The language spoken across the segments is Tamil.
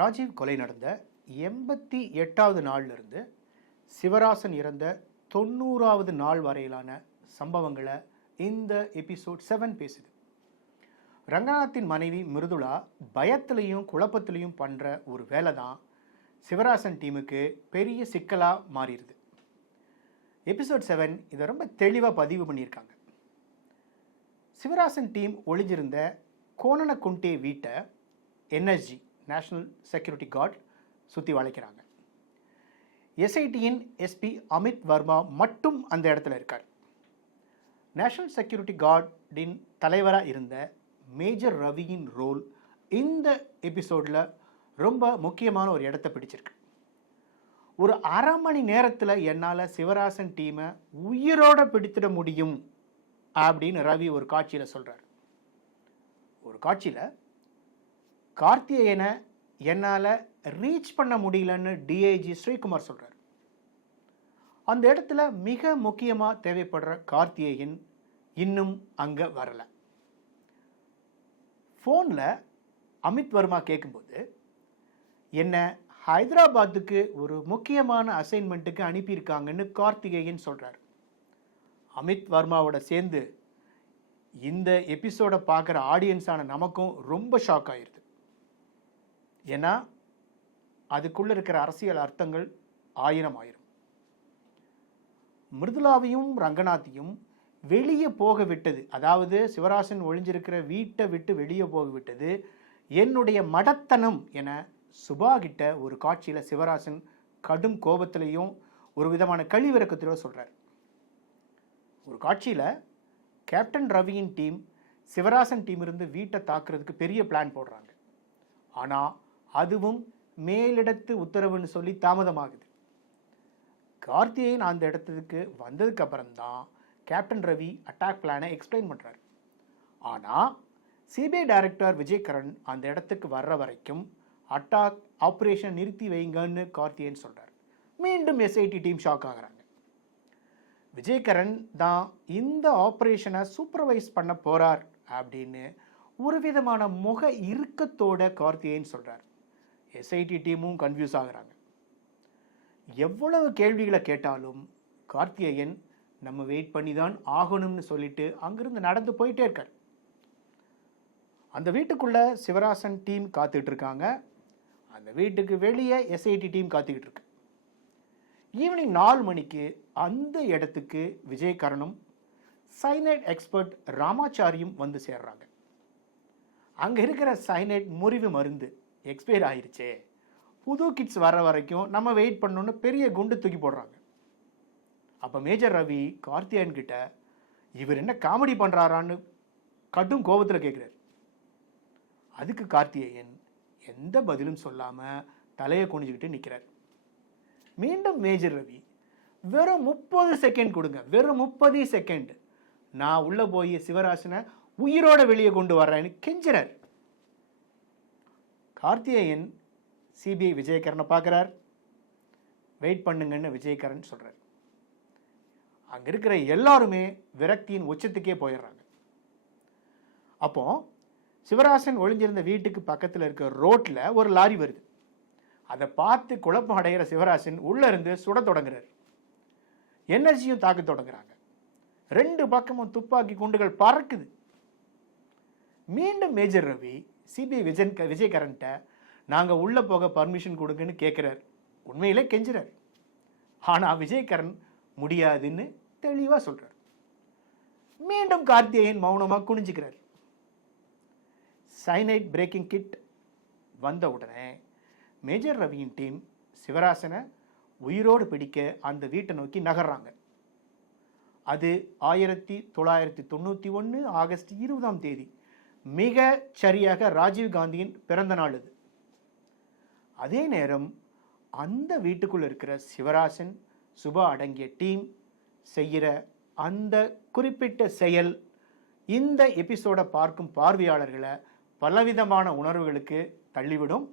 ராஜீவ் கொலை நடந்த 88வது நாளிலிருந்து சிவராசன் இறந்த 90வது நாள் வரையிலான சம்பவங்களை இந்த எபிசோட் 7 பேசுது. ரங்கநாத்தின் மனைவி மிருதுளா பயத்திலையும் குழப்பத்திலையும் பண்ணுற ஒரு வேலை தான் சிவராசன் டீமுக்கு பெரிய சிக்கலாக மாறிடுது. எபிசோட் 7 இதை ரொம்ப தெளிவாக பதிவு பண்ணியிருக்காங்க. சிவராசன் டீம் ஒளிஞ்சிருந்த கோணனகுண்டே வீட்டை என்எஸ்ஜி நேஷனல் செக்யூரிட்டி கார்டு சுற்றி வளைக்கிறாங்க. எஸ்ஐடியின் எஸ்பி அமித் வர்மா மட்டும் அந்த இடத்துல இருக்கார். நேஷனல் செக்யூரிட்டி கார்டின் தலைவராக இருந்த மேஜர் ரவியின் ரோல் இந்த எபிசோடில் ரொம்ப முக்கியமான ஒரு இடத்த பிடிச்சிருக்கு. ஒரு அரை மணி நேரத்தில் என்னால் சிவராசன் டீமை உயிரோடு பிடித்திட முடியும் அப்படின்னு ரவி ஒரு காட்சியில் சொல்கிறார். ஒரு காட்சியில் கார்த்திகேயனை என்னால் ரீச் பண்ண முடியலன்னு டிஐஜி ஸ்ரீகுமார் சொல்கிறார். அந்த இடத்துல மிக முக்கியமாக தேவைப்படுற கார்த்திகேயன் இன்னும் அங்கே வரலை. ஃபோனில் அமித் வர்மா கேட்கும்போது என்ன ஹைதராபாத்துக்கு ஒரு முக்கியமான அசைன்மெண்ட்டுக்கு அனுப்பியிருக்காங்கன்னு கார்த்திகேயன் சொல்கிறார். அமித் வர்மாவோட சேர்ந்து இந்த எபிசோடை பார்க்குற ஆடியன்ஸான நமக்கும் ரொம்ப ஷாக் ஆகிடுது. ஏன்னா அதுக்குள்ளே இருக்கிற அரசியல் அர்த்தங்கள் ஆயிரம். மிருதுளாவையும் ரங்கநாத்தையும் வெளியே போக விட்டது, அதாவது சிவராசன் ஒளிஞ்சிருக்கிற வீட்டை விட்டு வெளியே போக விட்டது என்னுடைய மடத்தனம் என சுபா கிட்ட ஒரு காட்சியில் சிவராசன் கடும் கோபத்திலையும் ஒரு விதமான கழிவிறக்கத்திலையும் சொல்கிறார். ஒரு காட்சியில் கேப்டன் ரவியின் டீம் சிவராசன் டீம் இருந்து வீட்டை தாக்குறதுக்கு பெரிய பிளான் போடுறாங்க. ஆனால் அதுவும் மேலிடத்து உத்தரவுன்னு சொல்லி தாமதமாகுது. கார்த்திகேயன் அந்த இடத்துக்கு வந்ததுக்கு அப்புறம்தான் கேப்டன் ரவி அட்டாக் பிளானை எக்ஸ்பிளைன் பண்ணுறார். ஆனால் சிபிஐ டைரக்டர் விஜய்கரன் அந்த இடத்துக்கு வர்ற வரைக்கும் அட்டாக் ஆப்ரேஷன் நிறுத்தி வைங்கன்னு கார்த்திகேயன் சொல்கிறார். மீண்டும் எஸ்ஐடி டீம் ஷாக் ஆகிறாங்க. விஜய்கரன் தான் இந்த ஆப்ரேஷனை சூப்பர்வைஸ் பண்ண போகிறார் அப்படின்னு ஒரு விதமான முக இறுக்கத்தோட கார்த்திகேயன் சொல்கிறார். எஸ்ஐடி டீமும் கன்ஃபியூஸ் ஆகுறாங்க. எவ்வளவு கேள்விகளை கேட்டாலும் கார்த்திகேயன் நம்ம வெயிட் பண்ணி தான் ஆகணும்னு சொல்லிட்டு அங்கிருந்து நடந்து போயிட்டே இருக்கார். அந்த வீட்டுக்குள்ளே சிவராசன் டீம் காத்துக்கிட்டு இருக்காங்க. அந்த வீட்டுக்கு வெளியே எஸ்ஐடி டீம் காத்துக்கிட்டு இருக்கு. ஈவினிங் 4 மணிக்கு அந்த இடத்துக்கு விஜய்கரனும் சைனைட் எக்ஸ்பர்ட் ராமாச்சாரியும் வந்து சேர்றாங்க. அங்கே இருக்கிற சைனைட் முறிவு மருந்து எக்ஸ்பயர் ஆயிடுச்சே, புது கிட்ஸ் வர வரைக்கும் நம்ம வெயிட் பண்ணணும்னு பெரிய குண்டு தூக்கி போடுறாங்க. அப்போ மேஜர் ரவி கார்த்திகேயன் கிட்ட இவர் என்ன காமெடி பண்ணுறாரான்னு கடும் கோபத்தில் கேட்குறாரு. அதுக்கு கார்த்திகேயன் எந்த பதிலும் சொல்லாமல் தலையை குனிஞ்சுக்கிட்டு நிற்கிறார். மீண்டும் மேஜர் ரவி வெறும் 30 செகண்ட் கொடுங்க, வெறும் 30 செகண்ட், நான் உள்ளே போய் சிவராசனை உயிரோட வெளியே கொண்டு வர்றேன்னு கெஞ்சிறார். கார்த்திகேயன் சிபிஐ விஜயகரனை பார்க்குறார். வெயிட் பண்ணுங்கன்னு விஜயகரன் சொல்கிறார். அங்கே இருக்கிற எல்லாருமே விரக்தியின் உச்சத்துக்கே போயிடுறாங்க. அப்போ சிவராசன் ஒளிஞ்சிருந்த வீட்டுக்கு பக்கத்தில் இருக்கிற ரோட்டில் ஒரு லாரி வருது. அதை பார்த்து குழப்பம் அடைகிற சிவராசன் உள்ளே இருந்து சுட தொடங்குறார். எனர்ஜியும் தாக்க தொடங்குறாங்க. 2 பக்கமும் துப்பாக்கி குண்டுகள் பறக்குது. மீண்டும் மேஜர் ரவி சிபிஐ விஜயகரன்ட்ட நாங்கள் உள்ளே போக பர்மிஷன் கொடுங்கன்னு கேட்குறார். உண்மையிலே கெஞ்சுறார். ஆனால் விஜயகரன் முடியாதுன்னு தெளிவாக சொல்கிறார். மீண்டும் கார்த்திகேயன் மௌனமாக குனிஞ்சிக்கிறார். சைனைட் பிரேக்கிங் கிட் வந்த உடனே மேஜர் ரவியின் டீம் சிவராசனை உயிரோடு பிடிக்க அந்த வீட்டை நோக்கி நகர்றாங்க. அது 1991 ஆகஸ்ட் 20ஆம் தேதி, மிக சரியாக ராஜீவ் காந்தியின் பிறந்த நாள் அது. அதே நேரம் அந்த வீட்டுக்குள்ள இருக்கிற சிவராசன் சுபா அடங்கிய டீம் செய்கிற அந்த குறிப்பிட்ட செயல் இந்த எபிசோடை பார்க்கும் பார்வையாளர்களை பலவிதமான உணர்வுகளுக்கு தள்ளிவிடும்.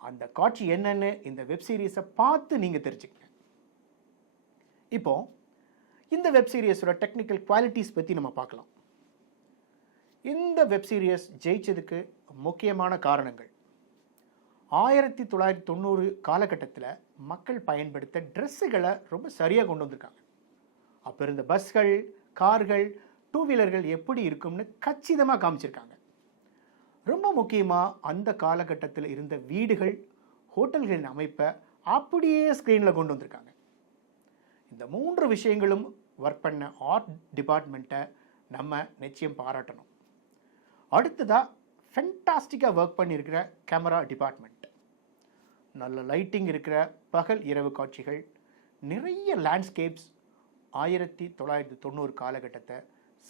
அந்த காட்சி என்னன்னு இந்த வெப் சீரிஸை பார்த்து நீங்கள் தெரிஞ்சுக்கங்க. இப்போ இந்த வெப் சீரிஸோட டெக்னிக்கல் குவாலிட்டிஸ் பற்றி நம்ம பார்க்கலாம். இந்த வெப் சீரிஸ் ஜெயிச்சதுக்கு முக்கியமான காரணங்கள். 1990 காலகட்டத்தில் மக்கள் பயன்படுத்த ட்ரெஸ்ஸுகளை ரொம்ப சரியாக கொண்டு வந்திருக்காங்க. அப்போ இருந்த பஸ்கள், கார்கள், டூ வீலர்கள் எப்படி இருக்கும்னு கச்சிதமாக காமிச்சிருக்காங்க. ரொம்ப முக்கியமாக அந்த காலகட்டத்தில் இருந்த வீடுகள், ஹோட்டல்களின் அமைப்பை அப்படியே ஸ்க்ரீனில் கொண்டு வந்திருக்காங்க. இந்த 3 விஷயங்களும் ஒர்க் பண்ண ஆர்ட் டிபார்ட்மெண்ட்டை நம்ம நிச்சயம் பாராட்டணும். அடுத்ததாக ஃபென்டாஸ்டிக்காக ஒர்க் பண்ணியிருக்கிற கேமரா டிபார்ட்மெண்ட். நல்ல லைட்டிங் இருக்கிற பகல் இரவு காட்சிகள், நிறைய லேண்ட்ஸ்கேப்ஸ், 1990 காலகட்டத்தை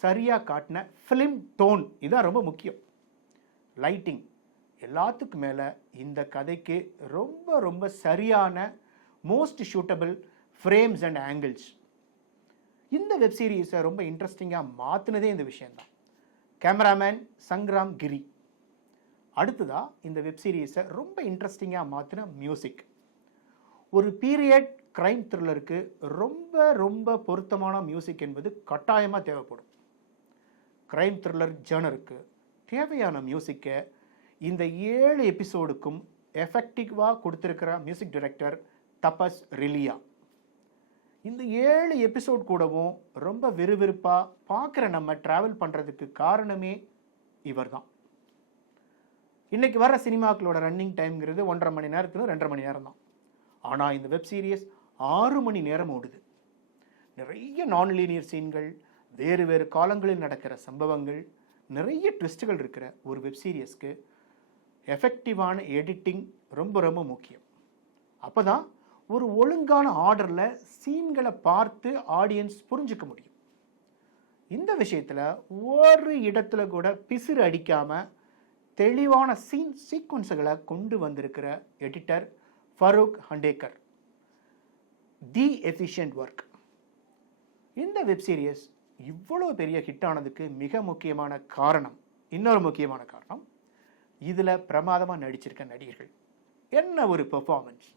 சரியாக காட்டின ஃபிலிம் டோன், இதான் ரொம்ப முக்கியம். லைட்டிங் எல்லாத்துக்கும் மேலே இந்த கதைக்கு ரொம்ப ரொம்ப சரியான most suitable frames and angles. இந்த வெப் சீரிஸை ரொம்ப இன்ட்ரெஸ்டிங்காக மாற்றினதே இந்த விஷயந்தான். கேமராமேன் சங்ராம் கிரி. அடுத்ததாக இந்த வெப் சீரிஸை ரொம்ப இன்ட்ரெஸ்டிங்காக மாற்றின மியூசிக். ஒரு பீரியட் கிரைம் த்ரில்லருக்கு ரொம்ப ரொம்ப பொருத்தமான மியூசிக் என்பது கட்டாயமாக தேவைப்படும். கிரைம் த்ரில்லர் ஜேர்னருக்கு தேவையான மியூசிக்கை இந்த 7 எபிசோடுக்கும் எஃபெக்டிவாக கொடுத்துருக்கிற மியூசிக் டைரக்டர் தபஸ் ரிலியா. இந்த 7 எபிசோட் கூடவும் ரொம்ப விறுவிறுப்பாக பார்க்குற நம்ம ட்ராவல் பண்ணுறதுக்கு காரணமே இவர் தான். இன்றைக்கி வர சினிமாக்களோட ரன்னிங் டைம்ங்கிறது 1.5 மணி நேரத்துல 2.5 மணி நேரம் தான். ஆனால் இந்த வெப் சீரிஸ் 6 மணி நேரம் ஓடுது. நிறைய நான் லீனியர் சீன்கள், வேறு வேறு காலங்களில் நடக்கிற சம்பவங்கள், நிறைய ட்விஸ்ட்டுகள் இருக்கிற ஒரு வெப் சீரிஸ்க்கு எஃபெக்டிவான எடிட்டிங் ரொம்ப ரொம்ப முக்கியம். அப்போ தான் ஒரு ஒழுங்கான ஆர்டரில் சீன்களை பார்த்து ஆடியன்ஸ் புரிஞ்சுக்க முடியும். இந்த விஷயத்தில் ஒரு இடத்துல கூட பிசிறு அடிக்காமல் தெளிவான சீக்வன்ஸுகளை கொண்டு வந்திருக்கிற எடிட்டர் ஃபரூக் ஹண்டேக்கர். தி எஃபிஷியன்ட் ஒர்க். இந்த வெப் சீரிஸ் இவ்வளோ பெரிய ஹிட் ஆனதுக்கு மிக முக்கியமான காரணம், இன்னொரு முக்கியமான காரணம், இதில் பிரமாதமாக நடிச்சிருக்க நடிகர்கள். என்ன ஒரு பெர்ஃபார்மன்ஸ்!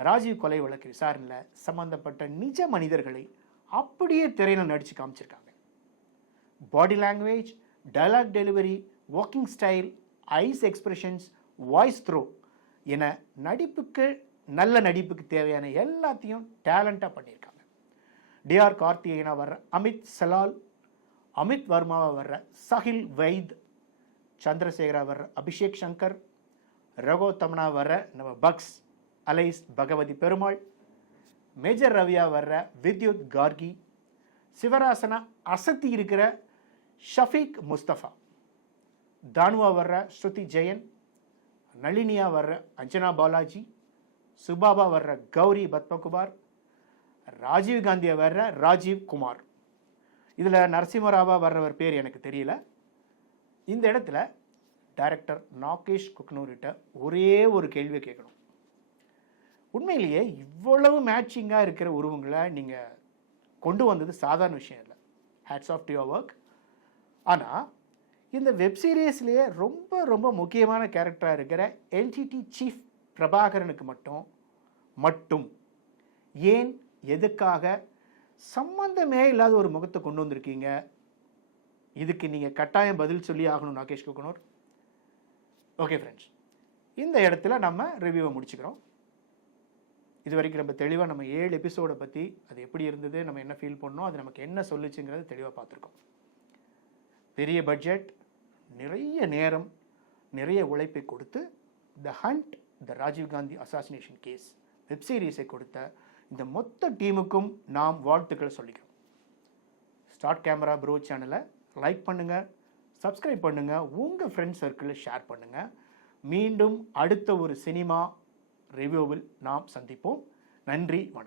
ராஜீவ் கொலை வழக்கு விசாரணையில் சம்பந்தப்பட்ட நிஜ மனிதர்களை அப்படியே திரையில் நடித்து காமிச்சிருக்காங்க. Body language, dialogue delivery, walking style, eyes expressions, voice throw என நல்ல நடிப்புக்கு தேவையான எல்லாத்தையும் டேலண்டாக பண்ணியிருக்காங்க. டிஆர் கார்த்திகேயனா வர்ற அமித் சலால், அமித் வர்மாவை வர்ற சஹில் வைத், சந்திரசேகரா வர்ற அபிஷேக் சங்கர், ரகோ தமனா வர்ற நம்ம Bucks alias Bagavathi Perumal, major ரவியா வர்ற வித்யுத் கார்கி, சிவராசனா அசத்தி இருக்கிற ஷஃபீக் முஸ்தபா, தானுவா வர்ற ஸ்ருதி ஜெயன், நளினியா வர்ற அஞ்சனா பாலாஜி, சுபாபா வர்ற கௌரி பத்மகுமார், ராஜீவ் காந்தியா வர்ற ராஜீவ் குமார். இதில் நரசிம்மராவா வர்றவர் பேர் எனக்கு தெரியல. இந்த இடத்துல டைரக்டர் நாகேஷ் குக்னூர்கிட்ட ஒரே ஒரு கேள்வியை கேட்கணும். உண்மையிலேயே இவ்வளவு மேட்சிங்காக இருக்கிற உருவங்களை நீங்கள் கொண்டு வந்தது சாதாரண விஷயம் இல்லை. Hats off to your work. ஆனால் இந்த வெப் சீரிஸ்லேயே ரொம்ப ரொம்ப முக்கியமான கேரக்டராக இருக்கிற எல்டிடி சீஃப் பிரபாகரனுக்கு மட்டும் ஏன், எதுக்காக சம்பந்தமே இல்லாத ஒரு முகத்தை கொண்டு வந்திருக்கீங்க? இதுக்கு நீங்கள் கட்டாயம் பதில் சொல்லி ஆகணும் நாகேஷ் குக்னூர். ஓகே ஃப்ரெண்ட்ஸ், இந்த இடத்துல நம்ம ரிவ்யூவை முடிச்சுக்கிறோம். இது வரைக்கும் நம்ம தெளிவாக நம்ம 7 எபிசோடை பற்றி, அது எப்படி இருந்தது, நம்ம என்ன ஃபீல் பண்ணோம், அது நமக்கு என்ன சொல்லுச்சுங்கிறது தெளிவாக பார்த்துருக்கோம். பெரிய பட்ஜெட், நிறைய நேரம், நிறைய உழைப்பை கொடுத்து the hunt, the Rajiv Gandhi assassination case web சீரிஸை கொடுத்த இந்த மொத்த டீமுக்கும் நாம் வாழ்த்துக்களை சொல்லிக்கிறோம். ஸ்டார்ட் கேமரா ப்ரோ சேனலை லைக் பண்ணுங்கள், சப்ஸ்கிரைப் பண்ணுங்கள், உங்கள் ஃப்ரெண்ட்ஸ் சர்க்கிளில் ஷேர் பண்ணுங்கள். மீண்டும் அடுத்த ஒரு சினிமா ரிவ்யூவில் நாம் சந்திப்போம். நன்றி, வணக்கம்.